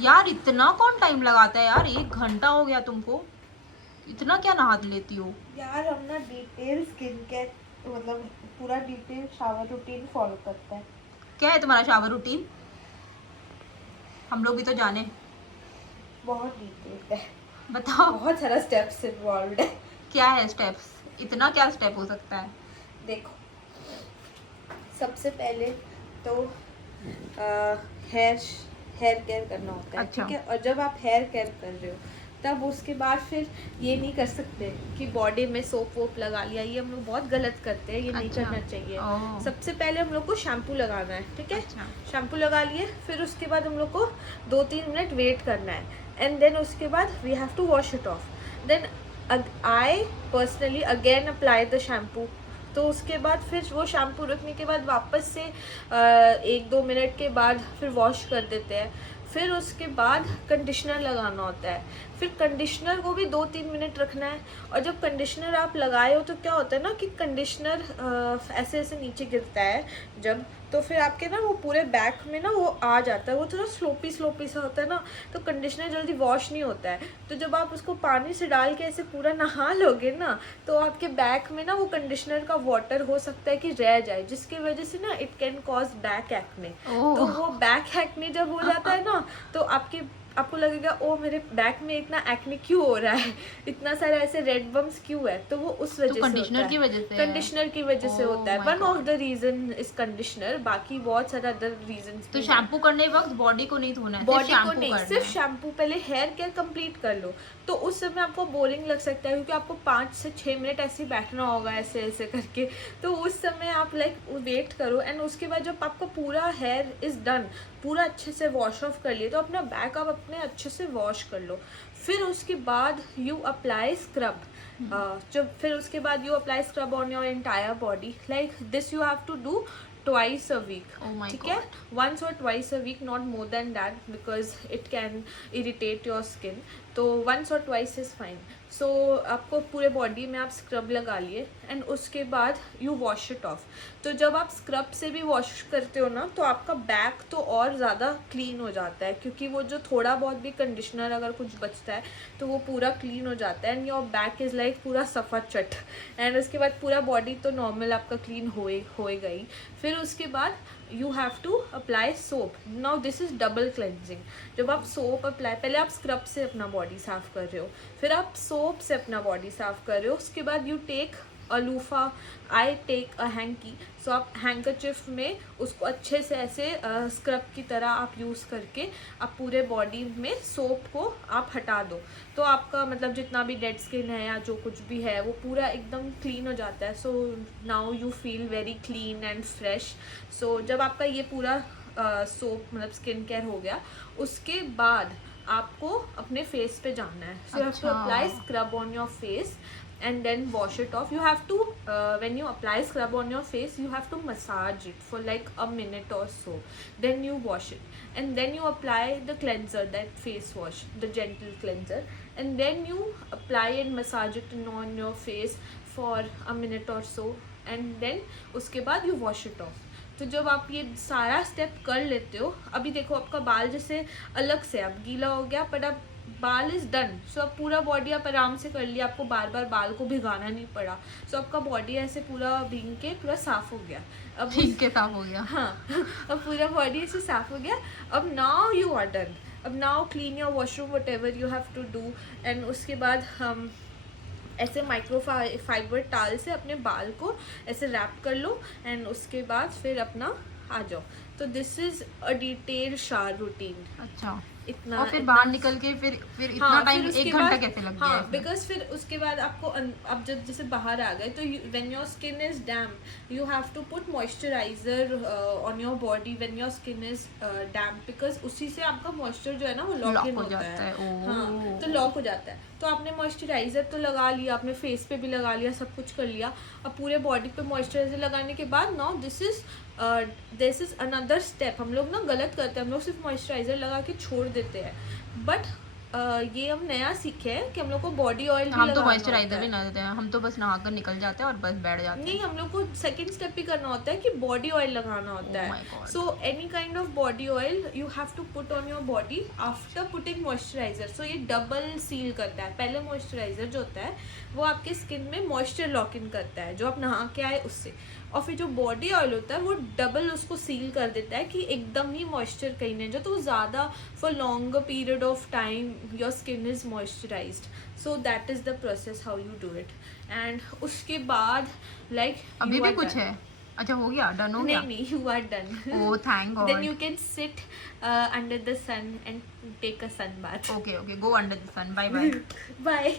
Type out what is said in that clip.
यार इतना कौन टाइम लगाता है यार, 1 घंटा हो गया तुमको, इतना क्या नहा लेती हो? यार हम ना डिटेल स्किन केयर, मतलब पूरा डिटेल शावर रूटीन फॉलो करते हैं। क्या है तुम्हारा शावर रूटीन, हम लोग भी तो जाने। बहुत डिटेल है, बताओ। बहुत सारा स्टेप्स इन्वॉल्व है। क्या है स्टेप्स, इतना क्या स्टेप हो सकता है? देखो, सबसे पहले तो हेयर हेयर केयर करना होता है, अच्छा। ठीक है। और जब आप हेयर केयर कर रहे हो तब उसके बाद फिर ये नहीं कर सकते कि बॉडी में सोप वोप लगा लिया, ये हम लोग बहुत गलत करते हैं, ये नहीं अच्छा। करना चाहिए। ओह। सबसे पहले हम लोग को शैम्पू लगाना है, ठीक है। अच्छा। शैम्पू लगा लिए, फिर उसके बाद हम लोग को 2-3 मिनट वेट करना है, एंड देन उसके बाद we have to wash it off. Then I personally again apply the shampoo. तो उसके बाद फिर वो शैम्पू रखने के बाद वापस से 1-2 मिनट के बाद फिर वॉश कर देते हैं। फिर उसके बाद कंडीशनर लगाना होता है, फिर कंडीशनर को भी 2-3 मिनट रखना है। और जब कंडीशनर आप लगाए हो तो क्या होता है ना कि कंडीशनर ऐसे ऐसे नीचे गिरता है जब, तो फिर आपके ना वो पूरे बैक में ना वो आ जाता है, वो थोड़ा स्लोपी स्लोपी सा होता है ना, तो कंडीशनर जल्दी वॉश नहीं होता है। तो जब आप उसको पानी से डाल के ऐसे पूरा नहा लोगे ना, तो आपके बैक में ना वो कंडीशनर का वाटर हो सकता है कि रह जाए, जिसकी वजह से ना it can cause back acne. तो ओह। वो बैक एक्ने जब हो जाता है ना, तो आपको लगेगा ओ मेरे बैक में इतना एक्ने क्यों हो रहा है, इतना सारा ऐसे रेड बम्स क्यों है, तो वो उस तो वजह से होता कंडीशनर है। की वजह से है? कंडीशनर की वजह से होता ओह है, my one of god. The reason is conditioner, बाकी बहुत सारा अदर रीजन तो भी हैं। शैम्पू करने वक्त बॉडी को नहीं धोना है, सिर्फ बॉडी को शैम्पू नहीं, करना सिर्फ है? शैम्पू, पहले हेयर केयर कंप्लीट कर लो। तो उस समय आपको बोरिंग लग सकता है क्योंकि आपको 5 से 6 मिनट ऐसे ही बैठना होगा ऐसे ऐसे करके। तो उस समय आप लाइक वेट करो, एंड उसके बाद जब आपका पूरा हेयर इज डन, पूरा अच्छे से वॉश ऑफ कर लिए, तो अपना बैक आप अपने अच्छे से वॉश कर लो। फिर उसके बाद यू अप्लाई स्क्रब। जब फिर उसके बाद you apply scrub on your entire body, like this you have to do twice a week, oh my ठीक है। God. once or twice a week, not more than that, because it can irritate your skin. तो once or twice is fine. सो आपको पूरे body में आप scrub लगा लिए, and उसके बाद यू वॉश इट ऑफ। तो जब आप स्क्रब से भी वॉश करते हो ना, तो आपका बैक तो और ज़्यादा क्लीन हो जाता है, क्योंकि वो जो थोड़ा बहुत भी कंडीशनर अगर कुछ बचता है तो वो पूरा क्लीन हो जाता है, and your back is like पूरा सफ़ा चट। एंड उसके बाद पूरा बॉडी तो नॉर्मल आपका क्लीन होएगा ही। फिर उसके बाद you have to apply soap. Now this is double cleansing. जब आप सोप अप्लाई, पहले आप स्क्रब से अपना बॉडी साफ कर रहे हो, फिर आप सोप से अपना बॉडी साफ कर रहे हो, उसके बाद you take a loofah, I take a hanky. So आप हैंकरचिफ में उसको अच्छे से ऐसे स्क्रब की तरह आप यूज़ करके आप पूरे बॉडी में सोप को आप हटा दो। तो आपका मतलब जितना भी डेड स्किन है या जो कुछ भी है वो पूरा एकदम क्लीन हो जाता है। So now you feel very clean and fresh. So जब आपका ये पूरा सोप मतलब स्किन केयर हो गया, उसके बाद आपको अपने फेस पे जाना है। सो यू हैव टू अच्छा। Apply scrub on your face and then wash it off. You have to when you apply scrub on your face, you have to massage it for like a minute or so, then you wash it, and then you apply the cleanser, that face wash, the gentle cleanser, and then you apply and massage it on your face for a minute or so, and then उसके बाद you wash it off. तो जब आप ये सारा step कर लेते हो, अभी देखो आपका बाल जैसे अलग से अब गीला हो गया, पर अब बाल इज डन। सो अब पूरा बॉडी आप आराम से कर लिया, आपको बार बार बाल को भिगाना नहीं पड़ा। सो आपका बॉडी ऐसे पूरा भीग के पूरा साफ हो गया। अब ठीक के साफ हो गया। हाँ अब पूरा बॉडी ऐसे साफ हो गया। अब नाउ यू आर डन। अब now clean your washroom, whatever you have to do. And उसके बाद हम ऐसे फाइबर टाल से अपने बाल को ऐसे रैप कर लो, एंड उसके बाद फिर अपना आ जाओ। तो this is a detail shower routine. अच्छा। इतना और फिर इतना बाहर निकल के फिर इतना हाँ, टाइम, फिर उसके 1 घंटा बाद कैसे लग गया हाँ, इसमें? बिकॉज फिर उसके बाद आपको अब जब जैसे बाहर आ गए तो when your skin is damp, you have to put moisturiser on your body when your skin is damp, because उसी से आपका मॉइस्चर जो है ना वो लॉक इन हो होता जाता है। है। हाँ, तो ओह। लॉक हो जाता है। तो आपने मॉइस्चराइजर तो लगा लिया, आपने फेस पे भी लगा लिया, सब कुछ कर लिया। अब पूरे बॉडी पे मॉइस्चराइजर लगाने के बाद now this is another step. हम लोग ना गलत करते हैं, हम लोग सिर्फ मॉइस्चराइजर लगा के छोड़ देते हैं, बट ये हम नया सीखे हैं कि हम लोग को बॉडी ऑयल भी हम तो लगाना मॉइस्चराइजर होता भी है। ना देते हैं, हम तो बस नहा कर निकल जाते हैं और बस बैठ जाते हैं। नहीं, हम लोग को सेकंड स्टेप भी करना होता है कि बॉडी ऑयल लगाना होता Oh my है। God. So any kind of body oil you have to put on your body after putting moisturizer. So ये डबल सील करता है। पहले मॉइस्चराइजर जो होता है वो आपके स्किन में मॉइस्चर लॉक इन करता है, जो आप नहा के आए उससे, और फिर जो बॉडी ऑयल होता है वो डबल उसको सील कर देता है कि एकदम ही मॉइस्चर कहीं नहीं, जो तो ज़्यादा for longer period of time your skin is moisturised. So that is the process how you do it. And उसके बाद लाइक अभी भी कुछ है? अच्छा, हो गया, डन हो गया? नहीं, you are done. Oh thank god. Then you can sit under the sun and take a sun bath. Okay okay, go under the sun, bye bye. Bye.